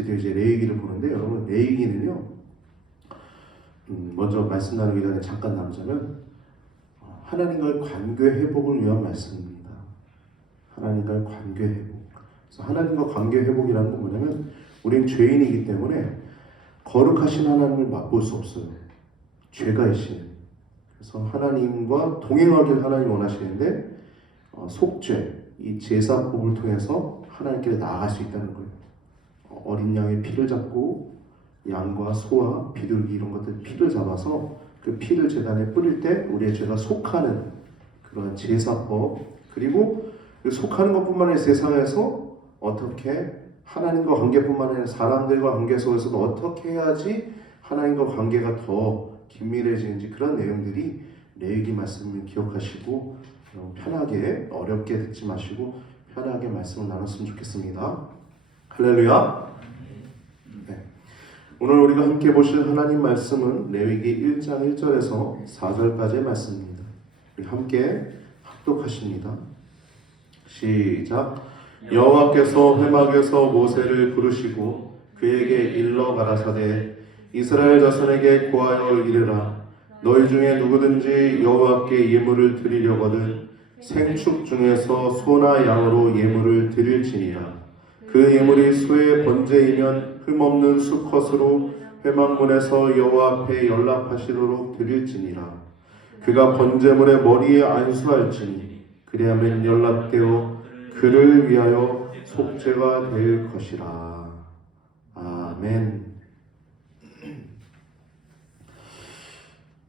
드디어 이제 레위기를 보는데, 여러분 레위기는요, 먼저 말씀 나누기 전에 잠깐 나누자면 하나님과의 관계 회복을 위한 말씀입니다. 하나님과의 관계 회복. 그래서 하나님과 관계 회복이라는 건 뭐냐면, 우린 죄인이기 때문에 거룩하신 하나님을 맛볼 수 없어요. 죄가 있으면. 그래서 하나님과 동행하길 하나님이 원하시는데, 속죄, 이 제사법을 통해서 하나님께 나아갈 수 있다는 거예요. 어린 양의 피를 잡고 양과 소와 비둘기 이런 것들 피를 잡아서 그 피를 제단에 뿌릴 때 우리의 죄가 속하는 그런 제사법, 그리고 속하는 것뿐만 아니라 세상에서 어떻게 하나님과 관계뿐만 아니라 사람들과 관계 속에서도 어떻게 해야지 하나님과 관계가 더 긴밀해지는지, 그런 내용들이 레위기 말씀을 기억하시고 편하게, 어렵게 듣지 마시고 편하게 말씀을 나눴으면 좋겠습니다. 할렐루야. 네. 오늘 우리가 함께 보실 하나님 말씀은 레위기 1장 1절에서 4절까지의 말씀입니다. 우리 함께 합독하십니다. 시작. 여호와께서 회막에서 모세를 부르시고 그에게 일러 가라사대, 이스라엘 자손에게 고하여 이르라. 너희 중에 누구든지 여호와께 예물을 드리려거든 생축 중에서 소나 양으로 예물을 드릴지니라. 그 예물이 소의 번제이면 흠없는 수컷으로 회막문에서 여호와 앞에 연락하시도록 드릴지니라. 그가 번제물의 머리에 안수할지니 그리하면 연락되어 그를 위하여 속죄가 될 것이라. 아멘.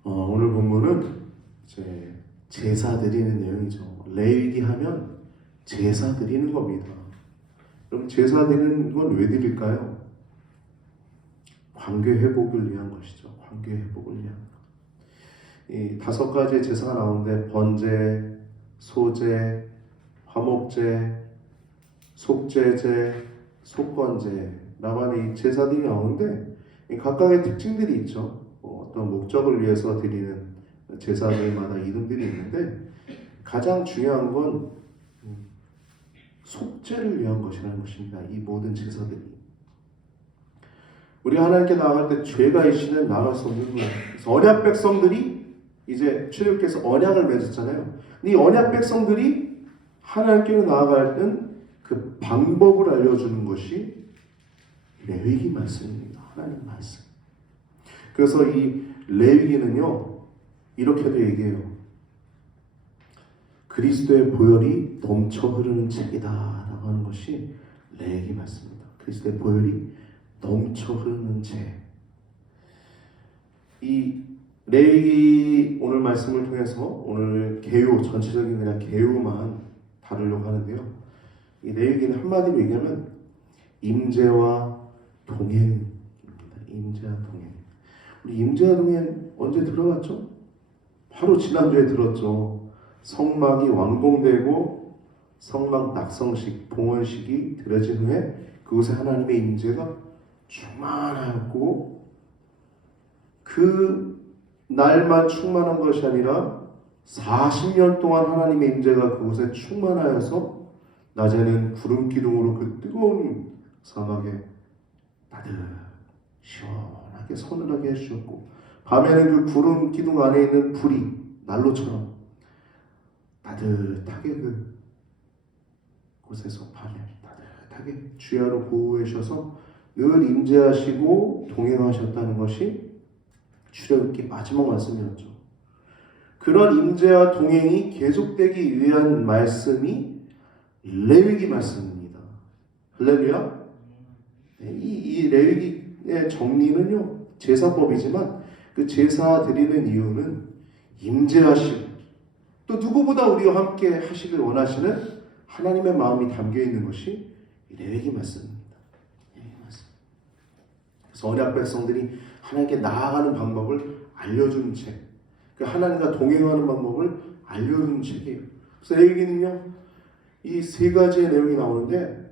오늘 본문은 이제 제사 드리는 내용이죠. 레위기 하면 제사 드리는 겁니다. 그럼 제사 드리는 건 왜 드릴까요? 관계 회복을 위한 것이죠. 관계 회복을 위한 것. 이 5가지의 제사가 나오는데, 번제, 소제, 화목제, 속죄제, 속건제라고 하는 이 제사들이 나오는데, 각각의 특징들이 있죠. 어떤 목적을 위해서 드리는 제사들마다 이름들이 있는데, 가장 중요한 건 속죄를 위한 것이라는 것입니다. 이 모든 제사들이. 우리가 하나님께 나아갈 때 죄가 있으면 나아갈 수 없는 거예요. 그래서 언약 백성들이 이제 출애굽께서 언약을 맺었잖아요. 이 언약 백성들이 하나님께 나아갈 땐 그 방법을 알려주는 것이 레위기 말씀입니다. 하나님 말씀. 그래서 이 레위기는요, 이렇게도 얘기해요. 그리스도의 보혈이 넘쳐 흐르는 책이다 라고 하는 것이 레위기 말씀입니다. 그리스도의 보혈이 넘쳐 흐르는 책. 이 레위기 오늘 말씀을 통해서 오늘 개요, 전체적인 그냥 개요만 다루려고 하는데요. 이 레위기는 한마디로 얘기하면 임재와 동행입니다. 임재와 동행. 우리 임재와 동행 언제 들어봤죠? 바로 지난주에 들었죠. 성막이 완공되고 성막 낙성식, 봉헌식이 드려진 후에 그곳에 하나님의 임재가 충만하였고, 그 날만 충만한 것이 아니라 40년 동안 하나님의 임재가 그곳에 충만하여서 낮에는 구름 기둥으로 그 뜨거운 사막에 따뜻 시원하게 서늘하게 해주셨고, 밤에는 그 구름 기둥 안에 있는 불이 난로처럼 따뜻하게 그 곳에서 밤에 따뜻하게 주야로 보호해 주셔서 늘 임재하시고 동행하셨다는 것이 출애굽기 마지막 말씀이었죠. 그런 임재와 동행이 계속되기 위한 말씀이 레위기 말씀입니다. 할렐루야. 이 레위기의 정리는요, 제사법이지만 그 제사 드리는 이유는 임재하시고 또 누구보다 우리와 함께 하시길 원하시는 하나님의 마음이 담겨 있는 것이 레위기 말씀입니다. 레위기 말씀. 그래서 언약 백성들이 하나님께 나아가는 방법을 알려주는 책, 그 하나님과 동행하는 방법을 알려주는 책이에요. 그래서 레위기는요, 이 3가지의 내용이 나오는데,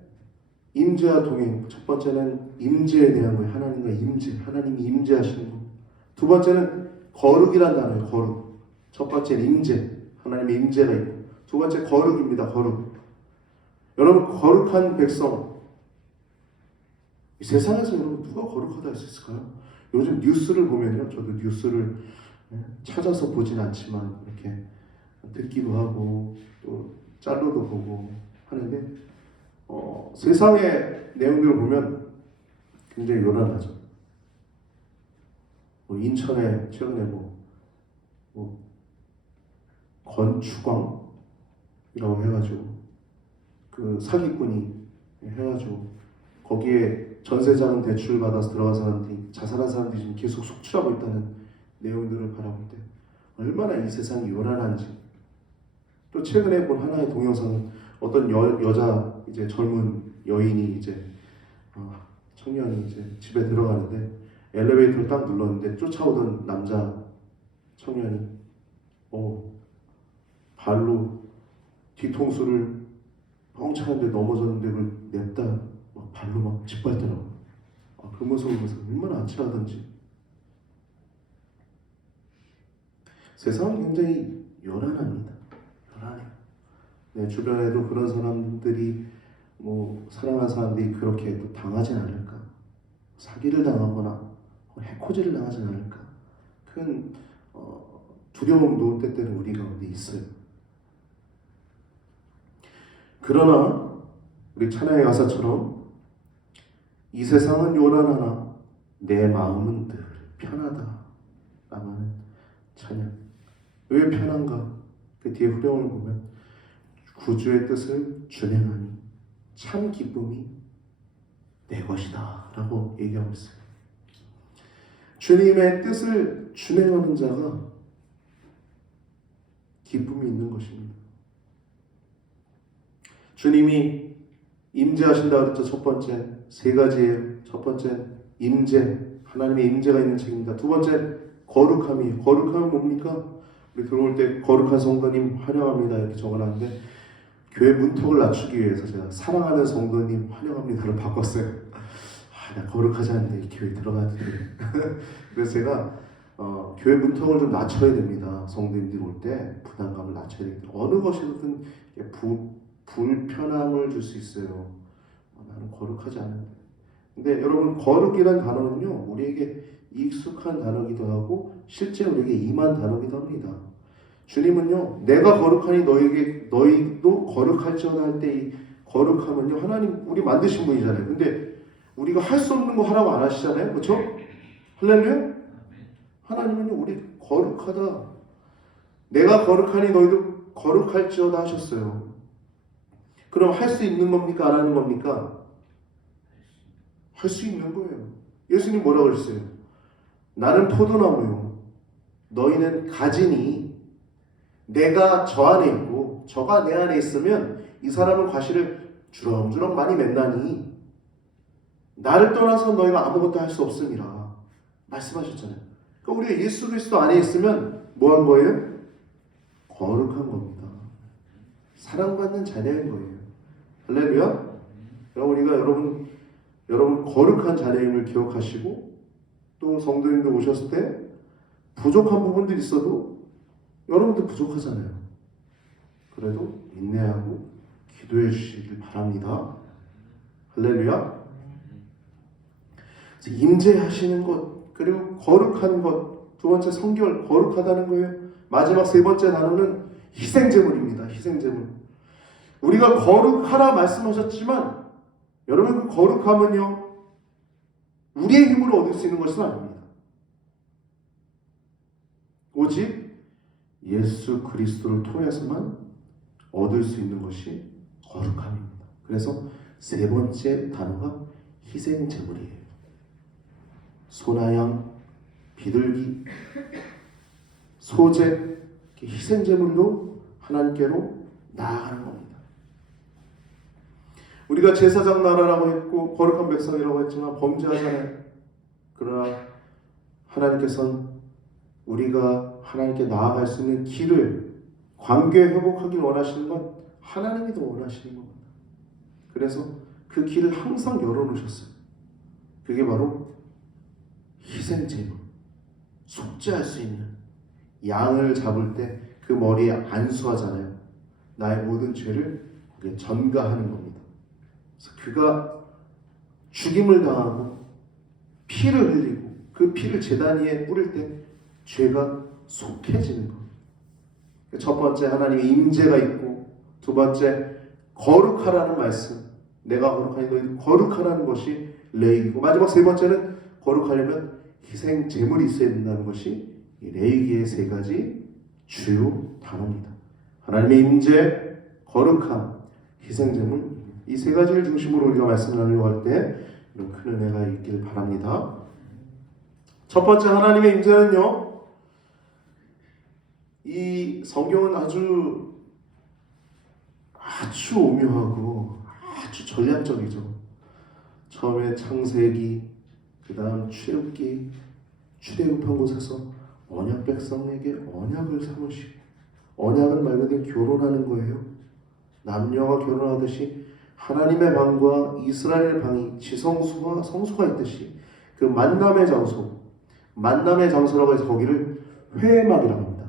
임재와 동행, 첫 번째는 임재에 대한 거예요. 하나님과 임재, 하나님이 임재하시는 거. 두 번째는 거룩이란 단어예요. 거룩. 첫 번째는 임재, 하나님의 임재가 있고, 두 번째 거룩입니다. 거룩. 여러분, 거룩한 백성, 이 세상에서 여러분 누가 거룩하다 할 수 있을까요? 요즘 뉴스를 보면요, 저도 뉴스를 찾아서 보진 않지만 이렇게 듣기도 하고 또 짤로도 보고 하는데 세상의 내용들을 보면 굉장히 요란하죠. 인천에 최근에 뭐 건축왕이라고 해가지고 그 사기꾼이 해가지고 거기에 전세자금 대출 받아서 들어간 사람들이 자살한 사람들이 지금 계속 속출하고 있다는 내용들을 바라볼 때 얼마나 이 세상이 요란한지. 또 최근에 본 하나의 동영상은 어떤 여자 이제 젊은 여인이 이제 청년이 이제 집에 들어가는데 엘리베이터를 딱 눌렀는데 쫓아오던 남자 청년이 발로 뒤통수를 뻥차는데 넘어졌는데 그걸 냅다 막 발로 막 짓밟더라고요. 그 모습을 보면서 얼마나 아찔하던지. 세상은 굉장히 요란합니다. 요란해요. 내 주변에도 그런 사람들이 사랑하는 사람들이 그렇게 또 당하진 않을까, 사기를 당하거나 해코지를 당하진 않을까, 큰 두려움도 때때는 우리 가운데 있어요. 그러나 우리 찬양의 가사처럼 이 세상은 요란하나 내 마음은 늘 편하다 라고 하는 찬양. 왜 편한가? 그 뒤에 후렴을 보면 구주의 뜻을 준행하니 참 기쁨이 내 것이다 라고 얘기하고 있어요. 주님의 뜻을 준행하는 자가 기쁨이 있는 것입니다. 주님이 임재하신다 그랬죠. 첫 번째 세 가지예요. 첫 번째 임재, 하나님의 임재가 있는 책입니다. 두 번째 거룩함이에요. 거룩함은 뭡니까? 우리 들어올 때 거룩한 성도님 환영합니다 이렇게 적어놨는데 교회 문턱을 낮추기 위해서 제가 사랑하는 성도님 환영합니다를 바꿨어요. 나 거룩하지 않는데 이 교회 들어가야 돼. 그래서 제가 교회 문턱을 좀 낮춰야 됩니다. 성도님들이 올 때 부담감을 낮춰야 됩니다. 어느 것이든 불편함을 줄 수 있어요. 나는 거룩하지 않은데. 근데 여러분 거룩이란 단어는요 우리에게 익숙한 단어기도 하고 실제 우리에게 임한 단어기도 합니다. 주님은요 내가 거룩하니 너희도 거룩할지어다 할 때 이 거룩함은요 하나님 우리 만드신 분이잖아요. 근데 우리가 할 수 없는 거 하라고 안 하시잖아요. 그렇죠? 할렐루야? 하나님은요 우리 거룩하다, 내가 거룩하니 너희도 거룩할지어다 하셨어요. 그럼 할 수 있는 겁니까? 안 하는 겁니까? 할 수 있는 거예요. 예수님 뭐라고 그랬어요? 나는 포도나무요 너희는 가지니 내가 저 안에 있고 저가 내 안에 있으면 이 사람은 과실을 주렁주렁 많이 맺나니 나를 떠나서 너희가 아무것도 할 수 없음이라 말씀하셨잖아요. 그러니까 우리가 예수 그리스도 안에 있으면 뭐 한 거예요? 거룩한 겁니다. 사랑받는 자녀인 거예요. 할렐루야. 우리가 여러분 거룩한 자녀임을 기억하시고 또 성도님들 오셨을 때 부족한 부분들이 있어도 여러분들 부족하잖아요. 그래도 인내하고 기도해 주시길 바랍니다. 할렐루야. 임재하시는 것, 그리고 거룩한 것, 두 번째 성결, 거룩하다는 거예요. 마지막 세 번째 단어는 희생제물입니다. 희생제물. 우리가 거룩하라 말씀하셨지만 여러분 그 거룩함은요 우리의 힘으로 얻을 수 있는 것은 아닙니다. 오직 예수 그리스도를 통해서만 얻을 수 있는 것이 거룩함입니다. 그래서 세 번째 단어가 희생제물이에요. 소나 양, 비둘기, 소재, 희생제물로 하나님께로 나아가는 겁니다. 우리가 제사장 나라라고 했고 거룩한 백성이라고 했지만 범죄하잖아요. 그러나 하나님께서는 우리가 하나님께 나아갈 수 있는 길을 관계 회복하길 원하시는 건 하나님이 더 원하시는 겁니다. 그래서 그 길을 항상 열어놓으셨어요. 그게 바로 희생제물, 속죄할 수 있는 양을 잡을 때 그 머리에 안수하잖아요. 나의 모든 죄를 그게 전가하는 겁니다. 그래서 그가 죽임을 당하고 피를 흘리고 그 피를 제단 위에 뿌릴 때 죄가 속해지는 것. 첫 번째 하나님의 임재가 있고, 두 번째 거룩하라는 말씀, 내가 거룩하니 너희도 거룩하라는 것이 레위기고, 마지막 세 번째는 거룩하려면 희생 제물이 있어야 된다는 것이 이 레위기의 세 가지 주요 단어입니다. 하나님의 임재, 거룩함, 희생 제물, 이 세 가지를 중심으로 우리가 말씀을 하려고 할 때 이런 큰 은혜가 있길 바랍니다. 첫 번째 하나님의 임재는요, 이 성경은 아주 오묘하고 아주 전략적이죠. 처음에 창세기, 그 다음 출애굽기, 출애굽한 곳에서 언약 백성에게 언약을 삼으시고, 언약은 말 그대로 결혼하는 거예요. 남녀가 결혼하듯이 하나님의 방과 이스라엘의 방이 지성소와 성소가 있듯이 그 만남의 장소라고 해서 거기를 회막이라고 합니다.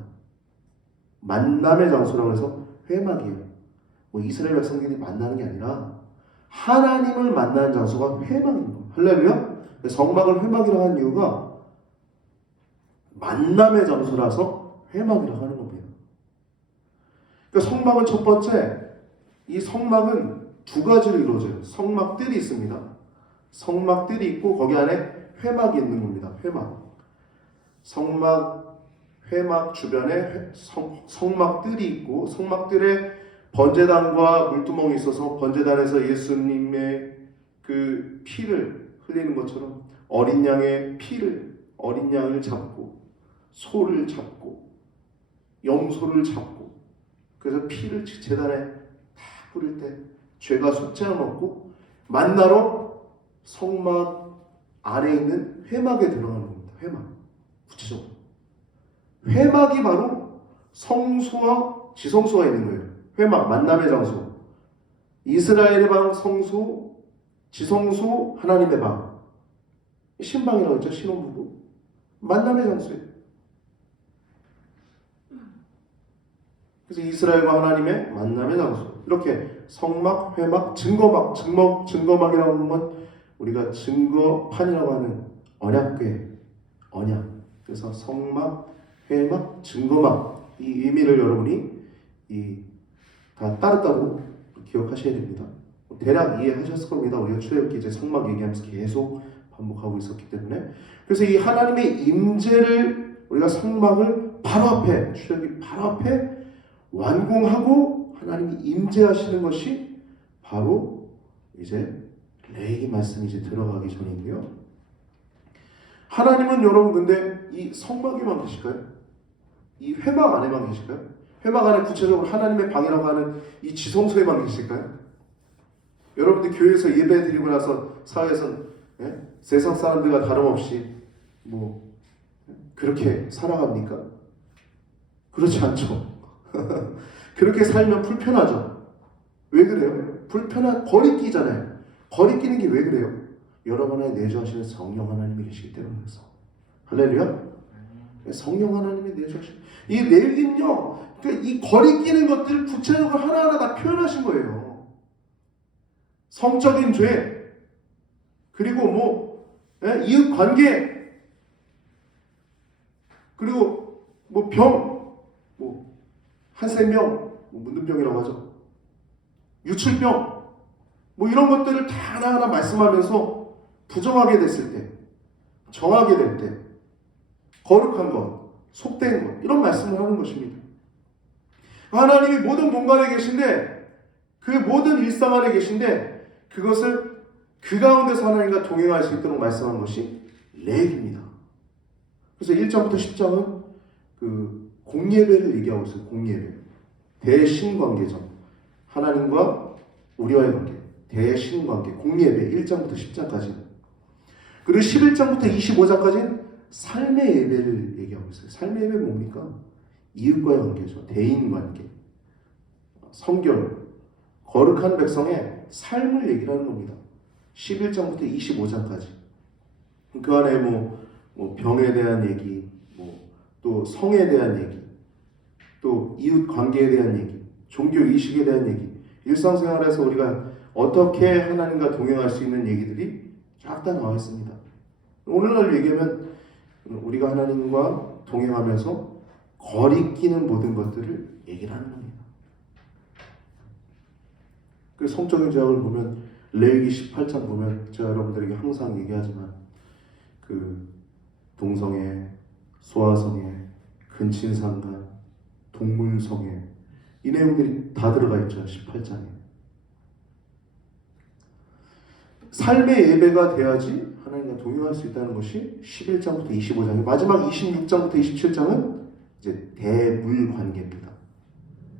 만남의 장소라고 해서 회막이에요. 뭐 이스라엘 백성들이 만나는 게 아니라 하나님을 만나는 장소가 회막인 거예요. 할렐루야. 성막을 회막이라고 한 이유가 만남의 장소라서 회막이라고 하는 겁니다. 그러니까 성막은 첫 번째, 이 성막은 두 가지로 이루어져요. 성막들이 있습니다. 성막들이 있고 거기 안에 회막이 있는 겁니다. 회막 주변에 성막들이 있고, 성막들에 번제단과 물두멍이 있어서 번제단에서 예수님의 그 피를 흘리는 것처럼 어린 양을 잡고, 소를 잡고, 염소를 잡고, 그래서 피를 제단에 다 뿌릴 때 죄가 속지 않았고, 만나러 성막 안에 있는 회막에 들어가는 겁니다. 회막. 구체적으로. 회막이 바로 성소와 지성소가 있는 거예요. 회막, 만남의 장소. 이스라엘의 방, 성소, 지성소, 하나님의 방. 신방이라고 했죠. 신혼부부. 만남의 장소예요. 그래서 이스라엘과 하나님의 만남의 장소. 이렇게 성막, 회막, 증거막이라고 하는 건 우리가 증거판이라고 하는 언약궤, 언약. 그래서 성막, 회막, 증거막, 이 의미를 여러분이 다 따로따로 기억하셔야 됩니다. 대략 이해하셨을 겁니다. 우리가 출애굽기 이제 성막 얘기하면서 계속 반복하고 있었기 때문에. 그래서 이 하나님의 임재를 우리가 성막을 바로 앞에, 출애굽기 바로 앞에 완공하고 하나님이 임재하시는 것이 바로 이제 레위기 말씀이 이제 들어가기 전인데요. 하나님은 여러분 근데 이 성막에만 계실까요? 이 회막 안에만 계실까요? 회막 안에 구체적으로 하나님의 방이라고 하는 이 지성소에만 계실까요? 여러분들 교회에서 예배 드리고 나서 사회에서는 세상 사람들과 다름없이 뭐 그렇게 살아갑니까? 그렇지 않죠. 그렇게 살면 불편하죠. 왜 그래요? 거리끼잖아요. 거리끼는 게 왜 그래요? 여러분 안에 내주하시는 성령 하나님이 계시기 때문에서. 할렐루야. 성령 하나님이 내주하시는 이 레위기는요, 그러니까 이 거리끼는 것들을 구체적으로 하나하나 다 표현하신 거예요. 성적인 죄, 그리고 이웃 관계, 그리고 병, 한센병, 문둥병이라고 하죠. 유출병, 이런 것들을 다 하나하나 말씀하면서 부정하게 됐을 때, 정하게 될 때, 거룩한 것, 속된 것, 이런 말씀을 하는 것입니다. 하나님이 모든 공간에 계신데, 그 모든 일상 안에 계신데, 그것을 그 가운데서 하나님과 동행할 수 있도록 말씀한 것이 레위기입니다. 그래서 1장부터 10장은 그 공예배를 얘기하고 있어요. 공예배. 대신관계죠. 하나님과 우리와의 관계. 대신관계. 공예배. 1장부터 10장까지. 그리고 11장부터 25장까지는 삶의 예배를 얘기하고 있어요. 삶의 예배는 뭡니까? 이웃과의 관계죠. 대인관계. 성결. 거룩한 백성의 삶을 얘기하는 겁니다. 11장부터 25장까지. 그 안에 병에 대한 얘기, 또 성에 대한 얘기, 또 이웃 관계에 대한 얘기, 종교 의식에 대한 얘기, 일상생활에서 우리가 어떻게 하나님과 동행할 수 있는 얘기들이 쫙 다 나와 있습니다. 오늘날 얘기하면 우리가 하나님과 동행하면서 거리끼는 모든 것들을 얘기를 하는 겁니다. 그 성적인 제약을 보면 레위기 18장 보면 제가 여러분들에게 항상 얘기하지만 그 동성애, 소아성애, 근친상간, 동물성애 이 내용들이 다 들어가 있죠. 18장에. 삶의 예배가 돼야지 하나님과 동행할 수 있다는 것이 11장부터 25장이에요. 마지막 26장부터 27장은 이제 대물 관계입니다.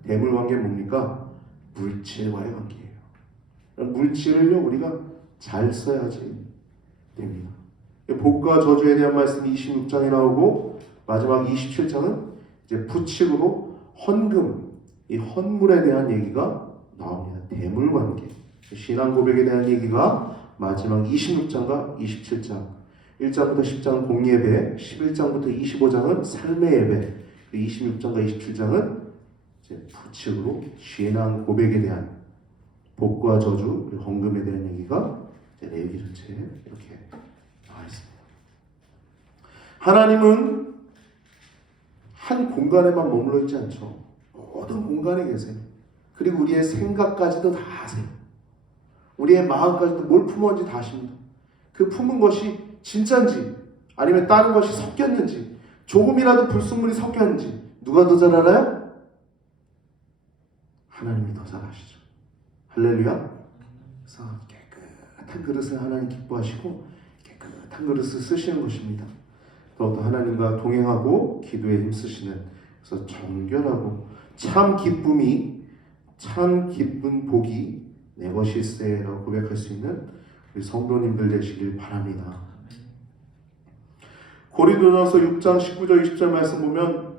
대물 관계는 뭡니까? 물질과의 관계예요. 물질을요 우리가 잘 써야지 됩니다. 복과 저주에 대한 말씀이 26장에 나오고 마지막 27장은 이제 부칙으로 헌금, 이 헌물에 대한 얘기가 나옵니다. 대물 관계, 신앙 고백에 대한 얘기가 마지막 26장과 27장, 1장부터 10장은 공예배, 11장부터 25장은 삶의 예배, 26장과 27장은 이제 부칙으로 신앙 고백에 대한 복과 저주, 그리고 헌금에 대한 얘기가 레위기 전체에 이렇게 나와 있습니다. 하나님은 한 공간에만 머물러 있지 않죠. 모든 공간에 계세요. 그리고 우리의 생각까지도 다 아세요. 우리의 마음까지도 뭘 품었는지 다 아십니다. 그 품은 것이 진짜인지 아니면 다른 것이 섞였는지 조금이라도 불순물이 섞였는지 누가 더 잘 알아요? 하나님이 더 잘 아시죠. 할렐루야. 그래서 깨끗한 그릇을 하나님 기뻐하시고 깨끗한 그릇을 쓰시는 것입니다. 더욱더 하나님과 동행하고 기도에 힘쓰시는, 그래서 정결하고 참 기쁨이, 참 기쁜 복이 내 것일세라고 고백할 수 있는 우리 성도님들 되시길 바랍니다. 고린도전서 6장 19절 20절 말씀 보면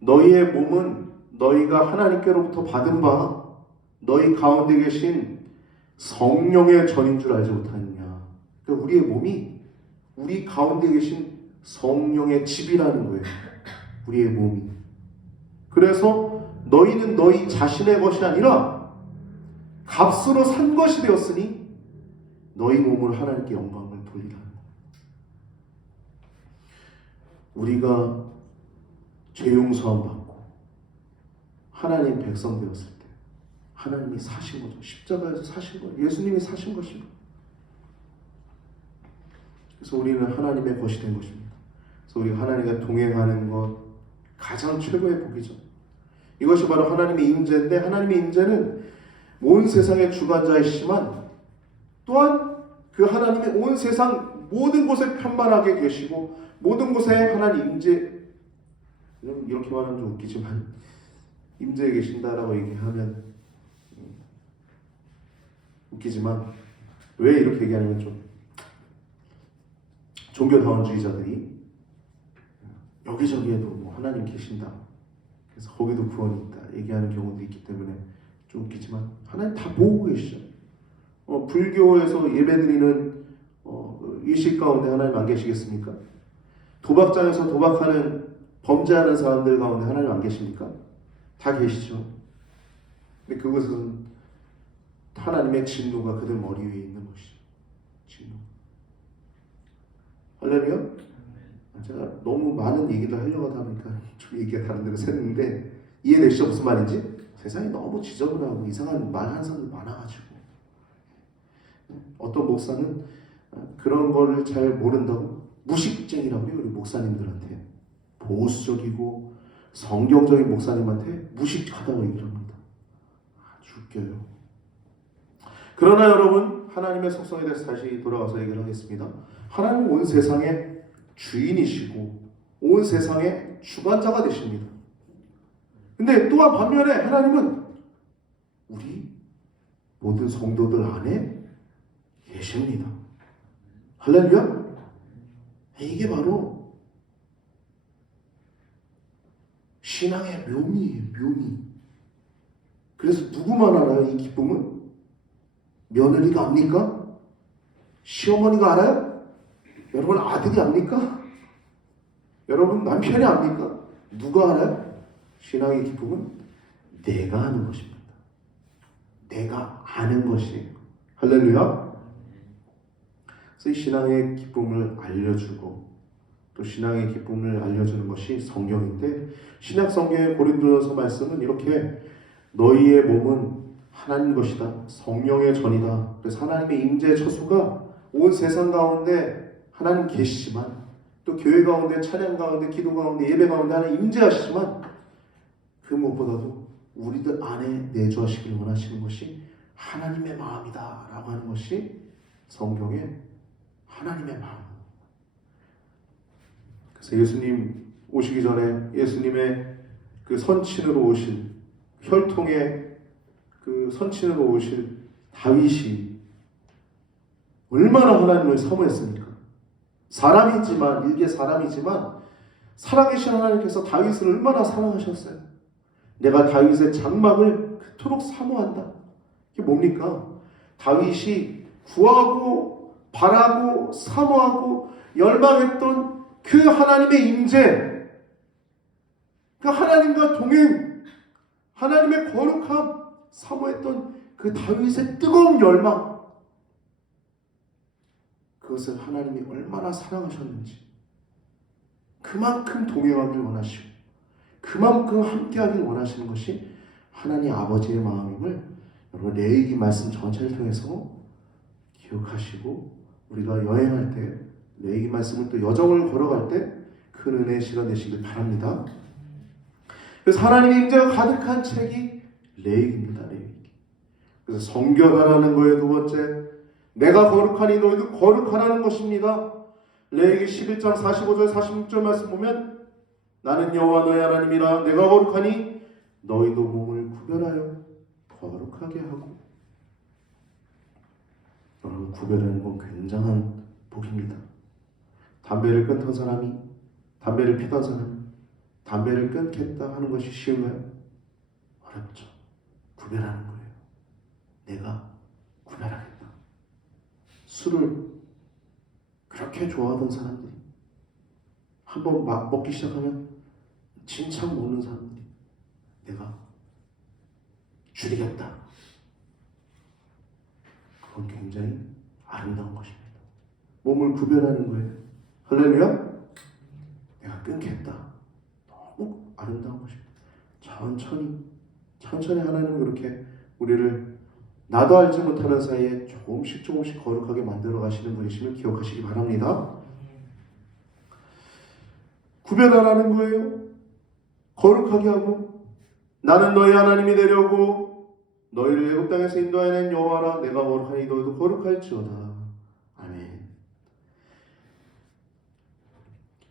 너희의 몸은 너희가 하나님께로부터 받은 바 너희 가운데 계신 성령의 전인 줄 알지 못하느냐. 그러니까 우리의 몸이 우리 가운데 계신 성령의 집이라는 거예요. 우리의 몸이. 그래서 너희는 너희 자신의 것이 아니라 값으로 산 것이 되었으니 너희 몸을 하나님께 영광을 돌리라. 우리가 죄 용서함 받고 하나님 백성 되었을 때 하나님이 사신 거죠. 십자가에서 사신 거예요. 예수님이 사신 것입니다. 그래서 우리는 하나님의 것이 된 것입니다. 그래서 우리가 하나님과 동행하는 것 가장 최고의 복이죠. 이것이 바로 하나님의 임재인데, 하나님의 임재는 온 세상의 주관자이시지만 또한 그 하나님의 온 세상 모든 곳에 편만하게 계시고 모든 곳에 하나님 임재, 이렇게 말하면 좀 웃기지만 임재에 계신다라고 얘기하면 웃기지만 왜 이렇게 얘기하냐면 좀 종교다원주의자들이 여기저기에도 뭐 하나님 계신다, 그래서 거기도 구원이 있다 얘기하는 경우도 있기 때문에 좀 웃기지만 하나님 다 보고 계시죠. 불교에서 예배드리는 의식 가운데 하나님 안 계시겠습니까? 도박장에서 도박하는 범죄하는 사람들 가운데 하나님 안 계십니까? 다 계시죠. 근데 그것은 하나님의 진노가 그들 머리 위에 있는 것이죠. 진노. 할렐루야? 제가 너무 많은 얘기를 하려고 하다 보니까 좀 얘기가 다른 데로 샜는데 이해되시죠? 무슨 말인지? 세상에 너무 지저분하고 이상한 말 하는 사람들 많아가지고 어떤 목사는 그런 거를 잘 모른다고 무식쟁이라고 해요. 우리 목사님들한테 보수적이고 성경적인 목사님한테 무식하다고 얘기를 합니다. 아주 웃겨요. 그러나 여러분, 하나님의 속성에 대해서 다시 돌아가서 얘기를 하겠습니다. 하나님은 온 세상의 주인이시고 온 세상의 주관자가 되십니다. 근데 또한 반면에 하나님은 우리 모든 성도들 안에 계십니다. 할렐루야? 이게 바로 신앙의 묘미예요. 묘미. 그래서 누구만 알아요? 이 기쁨은? 며느리가 압니까? 시어머니가 알아요? 여러분 아들이 압니까? 여러분 남편이 압니까? 누가 알아요? 신앙의 기쁨은 내가 아는 것입니다. 내가 아는 것이에요. 할렐루야. 그래서 이 신앙의 기쁨을 알려주고 또 신앙의 기쁨을 알려주는 것이 성경인데, 신약 성경의 고린도전서 말씀은 이렇게 너희의 몸은 하나님 것이다, 성령의 전이다. 그래서 하나님의 임재 처소가 온 세상 가운데 하나님 계시지만, 또 교회 가운데, 찬양 가운데, 기도 가운데, 예배 가운데 하나님 임재하시지만, 그 무엇보다도 우리들 안에 내주하시길 원하시는 것이 하나님의 마음이다 라고 하는 것이 성경의 하나님의 마음. 그래서 예수님 오시기 전에 예수님의 그 선친으로 오신, 혈통의 그 선친으로 오신 다윗이 얼마나 하나님을 사모했습니까? 사람이지만, 일개 사람이지만 살아계신 하나님께서 다윗을 얼마나 사랑하셨어요. 내가 다윗의 장막을 그토록 사모한다. 이게 뭡니까? 다윗이 구하고 바라고 사모하고 열망했던 그 하나님의 임재, 그 하나님과 동행, 하나님의 거룩함, 사모했던 그 다윗의 뜨거운 열망, 그것을 하나님이 얼마나 사랑하셨는지, 그만큼 동행하길 원하시고 그만큼 함께하길 원하시는 것이 하나님 아버지의 마음임을 여러분 레위기 말씀 전체를 통해서 기억하시고, 우리가 여행할 때 레위기 말씀을 또 여정을 걸어갈 때 큰 은혜의 시간 되시길 바랍니다. 그래서 하나님의 임재가 가득한 책이 레위기입니다. 레위기. 그래서 성결하라는 거에 두 번째, 내가 거룩하니 너희도 거룩하라는 것입니다. 레위기 11장 45절 46절 말씀 보면, 나는 여호와 너희 하나님이라, 내가 거룩하니 너희도 몸을 구별하여 거룩하게 하고. 여러분, 구별하는 건 굉장한 복입니다. 담배를 끊던 사람이, 담배를 피던 사람이 담배를 끊겠다 하는 것이 쉬운가요? 어렵죠. 구별하는 거예요. 내가 구별하겠다. 술을 그렇게 좋아하던 사람들이 한번 막 먹기 시작하면 진창 먹는 사람들이 내가 줄이겠다. 그건 굉장히 아름다운 것입니다. 몸을 구별하는 거예요. 할렐루야? 내가 끊겠다. 너무 아름다운 것입니다. 천천히 하나님은 그렇게 우리를 나도 알지 못하는 사이에 조금씩 거룩하게 만들어 가시는 분이심을 기억하시기 바랍니다. 구별하라는 거예요. 거룩하게 하고, 나는 너희 하나님이 되려고 너희를 애굽 땅에서 인도하여 여호와라, 내가 거룩하니 너희도 거룩할지어다. 아멘.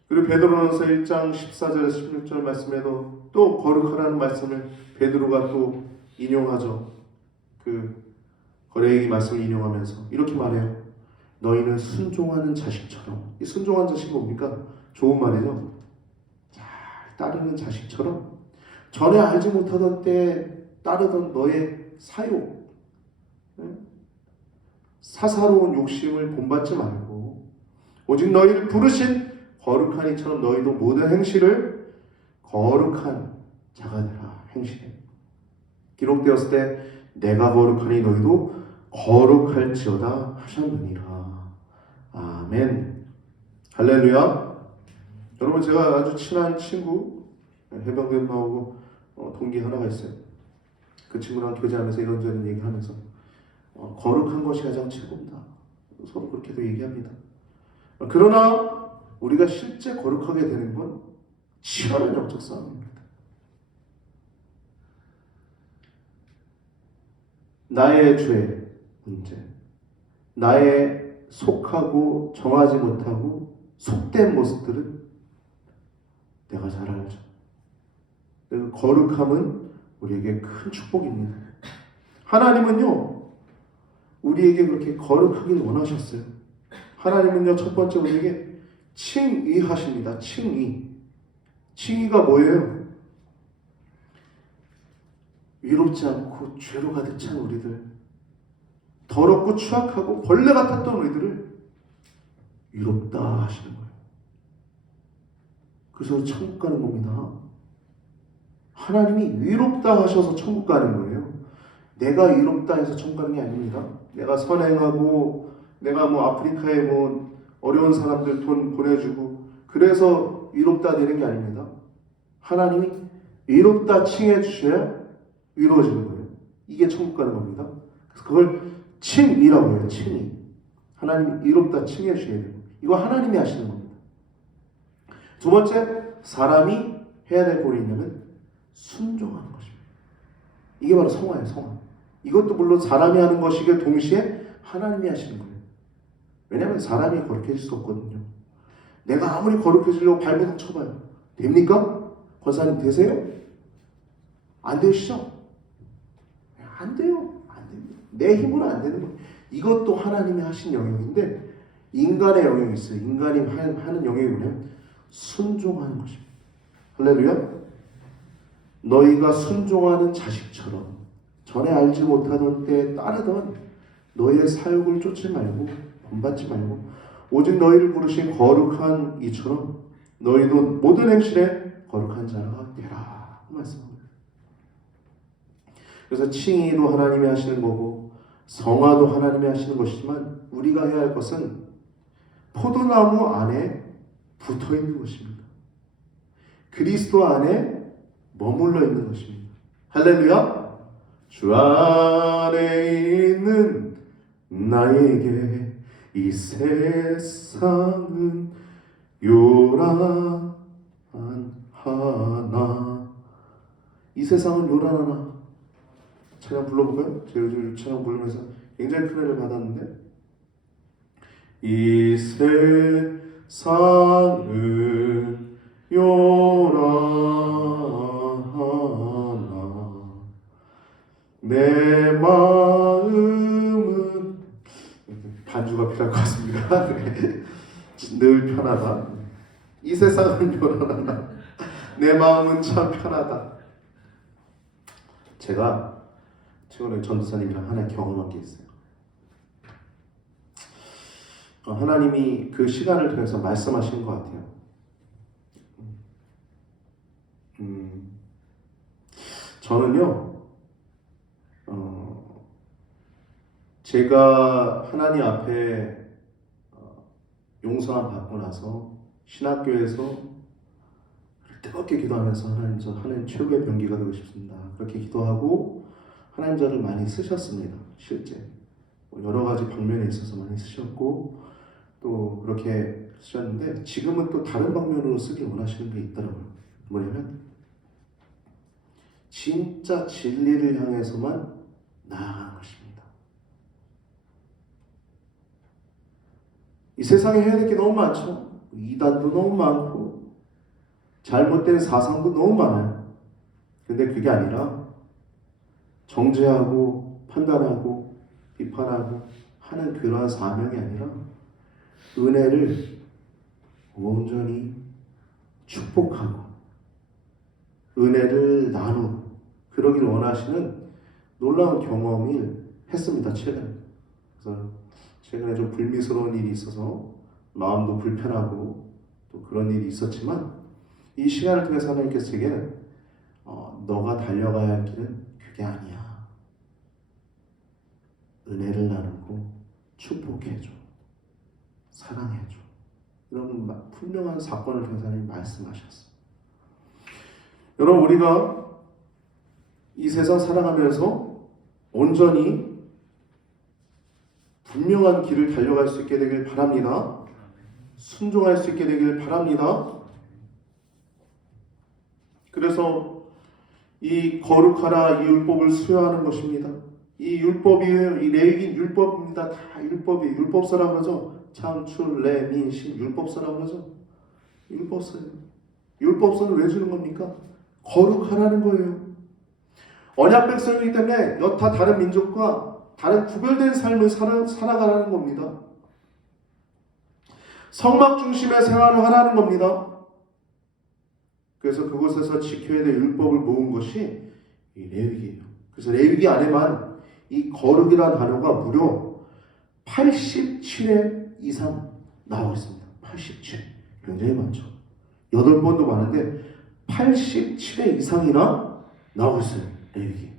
그리고 베드로전서 1장 14절 16절 말씀에도 또 거룩하라는 말씀을 베드로가 또 인용하죠. 그 거래기 말씀을 인용하면서 이렇게 말해요. 너희는 순종하는 자식처럼. 이 순종하는 자식이 뭡니까? 좋은 말이죠. 잘 따르는 자식처럼 전에 알지 못하던 때 따르던 너의 사욕, 사사로운 욕심을 본받지 말고 오직 너희를 부르신 거룩한 이처럼 너희도 모든 행실을 거룩한 자가 되라. 행실에 기록되었을 때 내가 거룩하니 너희도 거룩할지어다 하셨느니라. 아멘. 할렐루야. 여러분, 제가 아주 친한 친구, 해병대하고 동기 하나가 있어요. 그 친구랑 교제하면서 이런저런 얘기하면서 거룩한 것이 가장 최고입니다. 서로 그렇게도 얘기합니다. 그러나 우리가 실제 거룩하게 되는 건 치열한 영적 싸움입니다. 나의 죄 문제, 나의 속하고 정하지 못하고 속된 모습들은 내가 잘 알죠. 그 거룩함은 우리에게 큰 축복입니다. 하나님은요, 우리에게 그렇게 거룩하길 원하셨어요. 하나님은요, 첫 번째 우리에게 칭의하십니다. 칭의가 뭐예요? 위롭지 않고 죄로 가득 찬 우리들, 더럽고 추악하고 벌레 같았던 우리들을 위롭다 하시는 거예요. 그래서 천국 가는 겁니다. 하나님이 위롭다 하셔서 천국 가는 거예요. 내가 위롭다 해서 천국 가는 게 아닙니다. 내가 선행하고 내가 뭐 아프리카에 뭐 어려운 사람들 돈 보내주고 그래서 위롭다 되는 게 아닙니다. 하나님이 위롭다 칭해 주셔야 위로워지는 거예요. 이게 천국 가는 겁니다. 그래서 그걸 칭이라고 해요. 칭이. 하나님이 위롭다 칭해 주셔야 돼요. 이거 하나님이 하시는 겁니다. 두 번째, 사람이 해야 될 꼴이 있냐면 순종하는 것입니다. 이게 바로 성화예요. 성화. 이것도 물론 사람이 하는 것이고 동시에 하나님이 하시는 거예요. 왜냐하면 사람이 거룩해질 수 없거든요. 내가 아무리 거룩해지려고 발버둥 쳐봐요. 됩니까? 권사님 되세요? 안 되시죠? 안 돼요. 안 됩니다. 내 힘으로 안 되는 거예요. 이것도 하나님이 하신 영역인데 인간의 영역이 있어요. 인간이 하는 영역이 뭐냐면 순종하는 것입니다. 할렐루야. 너희가 순종하는 자식처럼 전에 알지 못하던 때에 따르던 너희의 사욕을 쫓지 말고 본받지 말고 오직 너희를 부르신 거룩한 이처럼 너희도 모든 행실에 거룩한 자가 되라 말씀합니다. 그래서 칭의도 하나님이 하시는 거고 성화도 하나님이 하시는 것이지만 우리가 해야 할 것은 포도나무 안에 붙어 있는 것입니다. 그리스도 안에 머물러 있는 것입니다. 할렐루야. 주 안에 있는 나에게 이 세상은 요란하나. 이 세상은 요란하나. 찬양 불러볼까요? 제가 요즘 찬양 부르면서 굉장히 큰 은혜를 받았는데 이 세상은 요란하나 내 마음은 반주가 필요할 것 같습니다. 늘 편하다. 이 세상은 요란하나 내 마음은 참 편하다. 제가 최근에 전도사님이랑 하나 경험한 게 있어요. 하나님이 그 시간을 통해서 말씀하신 것 같아요. 저는요, 제가 하나님 앞에 용서함 받고 나서 신학교에서 뜨겁게 기도하면서 하나님 저 하나님 최고의 병기가 되고 싶습니다. 그렇게 기도하고 하나님 저를 많이 쓰셨습니다. 실제 여러 가지 방면에 있어서 많이 쓰셨고 또 그렇게 쓰셨는데 지금은 또 다른 방면으로 쓰길 원하시는 게 있더라고요. 뭐냐면 진짜 진리를 향해서만 나아가는 것입니다. 이 세상에 해야 될 게 너무 많죠. 이단도 너무 많고 잘못된 사상도 너무 많아요. 근데 그게 아니라 정죄하고 판단하고 비판하고 하는 그러한 사명이 아니라 은혜를 온전히 축복하고 은혜를 나누고 그러길 원하시는 놀라운 경험을 했습니다. 최근에. 그래서 최근에 좀 불미스러운 일이 있어서 마음도 불편하고 또 그런 일이 있었지만 이 시간을 통해서 하나님께서 제게는 너가 달려가야 할 길은 그게 아니야. 은혜를 나누고 축복해줘. 사랑해줘. 이런 분명한 사건을 통해서 하나님 말씀하셨어. 여러분 우리가 이 세상 살아가면서 온전히 분명한 길을 달려갈 수 있게 되길 바랍니다. 순종할 수 있게 되길 바랍니다. 그래서 이 거룩하라 이 율법을 수여하는 것입니다. 이 율법이에요. 이 레위기 율법입니다. 다 율법이 율법서라고 그러죠. 창출, 레, 민, 신 율법서라고 그러죠. 율법서예요. 율법서는 왜 주는 겁니까? 거룩하라는 거예요. 언약 백성이기 때문에 여타 다른 민족과 다른 구별된 삶을 살아가라는 겁니다. 성막 중심의 생활을 하라는 겁니다. 그래서 그곳에서 지켜야 될 율법을 모은 것이 이 레위기예요. 그래서 레위기 안에만 이 거룩이라는 단어가 무려 87회 이상 나오고 있습니다. 87. 굉장히 많죠. 8번도 많은데 87회 이상이나 나오고 있어요. 레위기.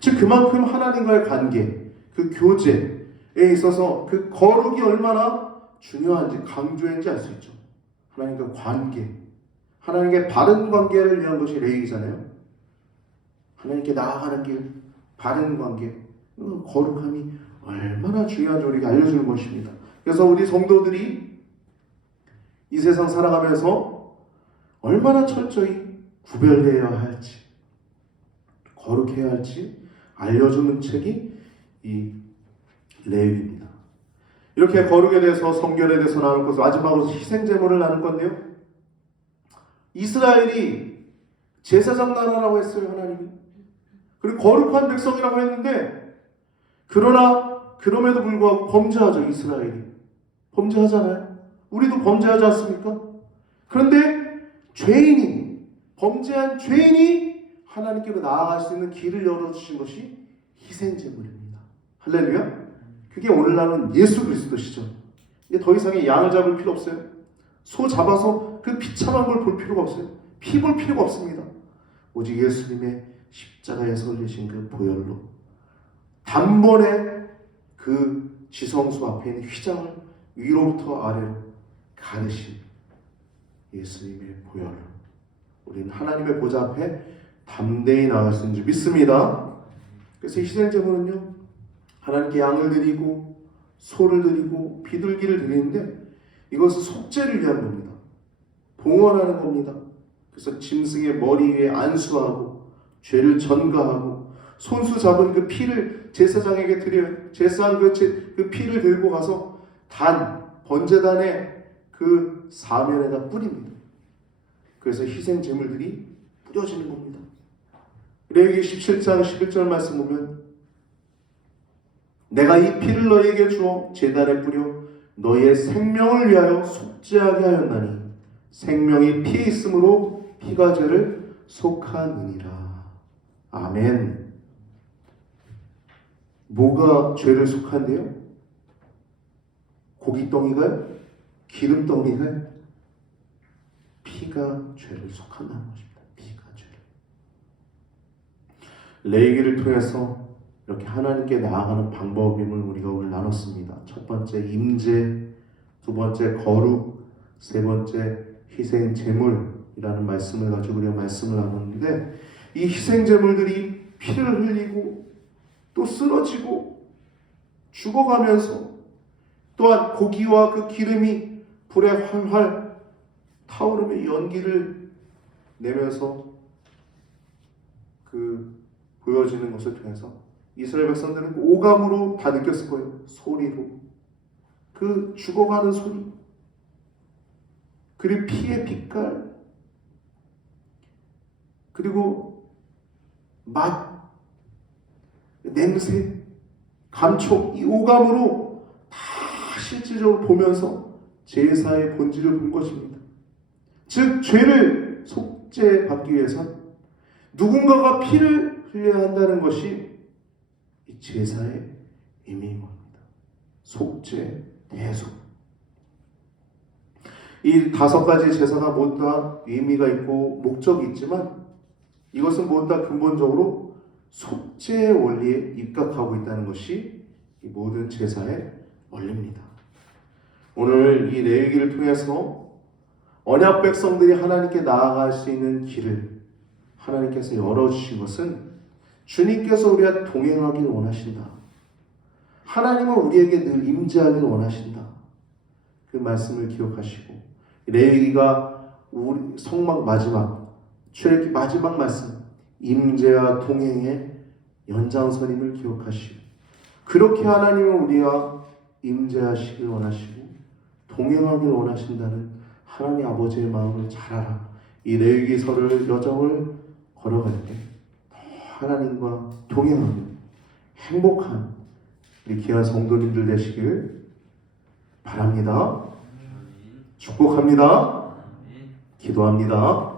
즉 그만큼 하나님과의 관계, 그 교제, 있어서 그 거룩이 얼마나 중요한지 강조했는지 알 수 있죠. 하나님과 관계, 하나님께 바른 관계를 위한 것이 레위기잖아요. 하나님께 나아가는 길, 바른 관계, 거룩함이 얼마나 중요한지 우리에게 알려주는 것입니다. 그래서 우리 성도들이 이 세상 살아가면서 얼마나 철저히 구별되어야 할지, 거룩해야 할지 알려주는 책이 이 레위기입니다. 이렇게 거룩에 대해서, 성결에 대해서 나눌 것을, 마지막으로 희생제물을 나눌 건데요. 이스라엘이 제사장 나라라고 했어요, 하나님이. 그리고 거룩한 백성이라고 했는데, 그러나 그럼에도 불구하고 범죄하죠, 이스라엘이. 범죄하잖아요. 우리도 범죄하지 않습니까? 그런데 범죄한 죄인이 하나님께로 나아갈 수 있는 길을 열어주신 것이 희생제물입니다. 할렐루야. 그게 오늘날은 예수 그리스도시죠. 이제 더 이상의 양을 잡을 필요 없어요. 소 잡아서 그 비참한 걸 볼 필요가 없어요. 피 볼 필요가 없습니다. 오직 예수님의 십자가에서 흘리신 그 보혈로 단번에 그 지성소 앞에 있는 휘장을 위로부터 아래로 가르신 예수님의 보혈로 우리는 하나님의 보좌 앞에 담대히 나갈 수 있는 줄 믿습니다. 그래서 희생제물은요, 하나님께 양을 드리고 소를 드리고 비둘기를 드리는데, 이것은 속죄를 위한 겁니다. 봉헌하는 겁니다. 그래서 짐승의 머리 위에 안수하고 죄를 전가하고, 손수 잡은 그 피를 제사장에게 드려요. 제사한 그 피를 들고 가서 번제단의 그 사면에다 뿌립니다. 그래서 희생제물들이 뿌려지는 겁니다. 레위기 17장 11절 말씀 보면, 내가 이 피를 너희에게 주어 제단에 뿌려 너희의 생명을 위하여 속죄하게 하였나니 생명이 피에 있으므로 피가 죄를 속하느니라. 아멘. 뭐가 죄를 속한데요? 고깃덩이가요? 기름덩이가요? 피가 죄를 속한다는 것입니다. 피가 죄를. 레위기를 통해서 이렇게 하나님께 나아가는 방법임을 우리가 오늘 나눴습니다. 첫 번째 임재, 두 번째 거룩, 세 번째 희생 제물이라는 말씀을 가지고 우리가 말씀을 나눴는데, 이 희생 제물들이 피를 흘리고 또 쓰러지고 죽어가면서, 또한 고기와 그 기름이 불에 활활 타오르며 연기를 내면서 보여지는 것을 통해서 이스라엘 백성들은 오감으로 다 느꼈을 거예요. 소리로, 그 죽어가는 소리, 그리고 피의 빛깔, 그리고 맛, 냄새, 감촉, 이 오감으로 다 실질적으로 보면서 제사의 본질을 본 것입니다. 즉 죄를 속죄받기 위해선 누군가가 피를 흘려야 한다는 것이 이 제사의 의미인 겁니다. 속죄, 대속. 이 5가지 제사가 모두 다 의미가 있고 목적이 있지만, 이것은 모두 다 근본적으로 속죄의 원리에 입각하고 있다는 것이 이 모든 제사의 원리입니다. 오늘 이 레위기를 통해서 언약 백성들이 하나님께 나아갈 수 있는 길을 하나님께서 열어주신 것은, 주님께서 우리와 동행하길 원하신다. 하나님은 우리에게 늘 임재하길 원하신다. 그 말씀을 기억하시고, 레위기가 우리 성막 마지막, 출애굽기 마지막 말씀, 임재와 동행의 연장선임을 기억하시고, 그렇게 하나님은 우리와 임재하시길 원하시고 동행하길 원하신다는 하나님 아버지의 마음을 잘 알아. 이 레위기서를 여정을 걸어갈 때 하나님과 동행하며 행복한 우리 귀한 성도님들 되시길 바랍니다. 축복합니다. 기도합니다.